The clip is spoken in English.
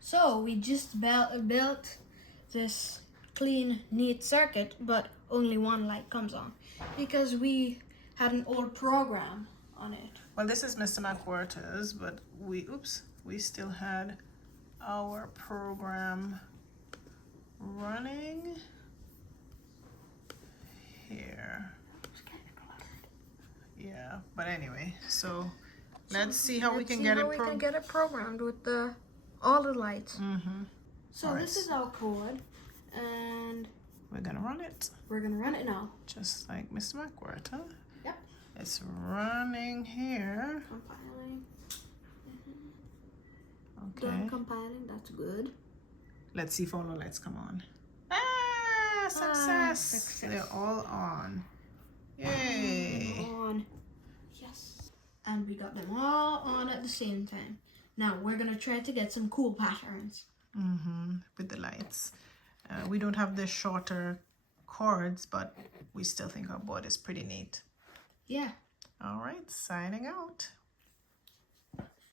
So we just built this clean, neat circuit, but only one light comes on because we had an old program on it. Well, this is Mr. McWhirter's, but we still had our program running here. Yeah, but anyway, so let's see how we can get it programmed with all the lights. Mm-hmm. So All this right. is our code, and We're gonna run it. we're gonna run it now. Just like Mr. McWhirter. Yep. It's running here. Compiling. Okay. Done compiling. That's good. Let's see if all the lights come on. Ah, success! Success. They're all on. Yay! On. Yes. And we got them all on at the same time. Now we're gonna try to get some cool patterns. Mm-hmm. With the lights. We don't have the shorter cords, but we still think our board is pretty neat. Yeah. All right, signing out.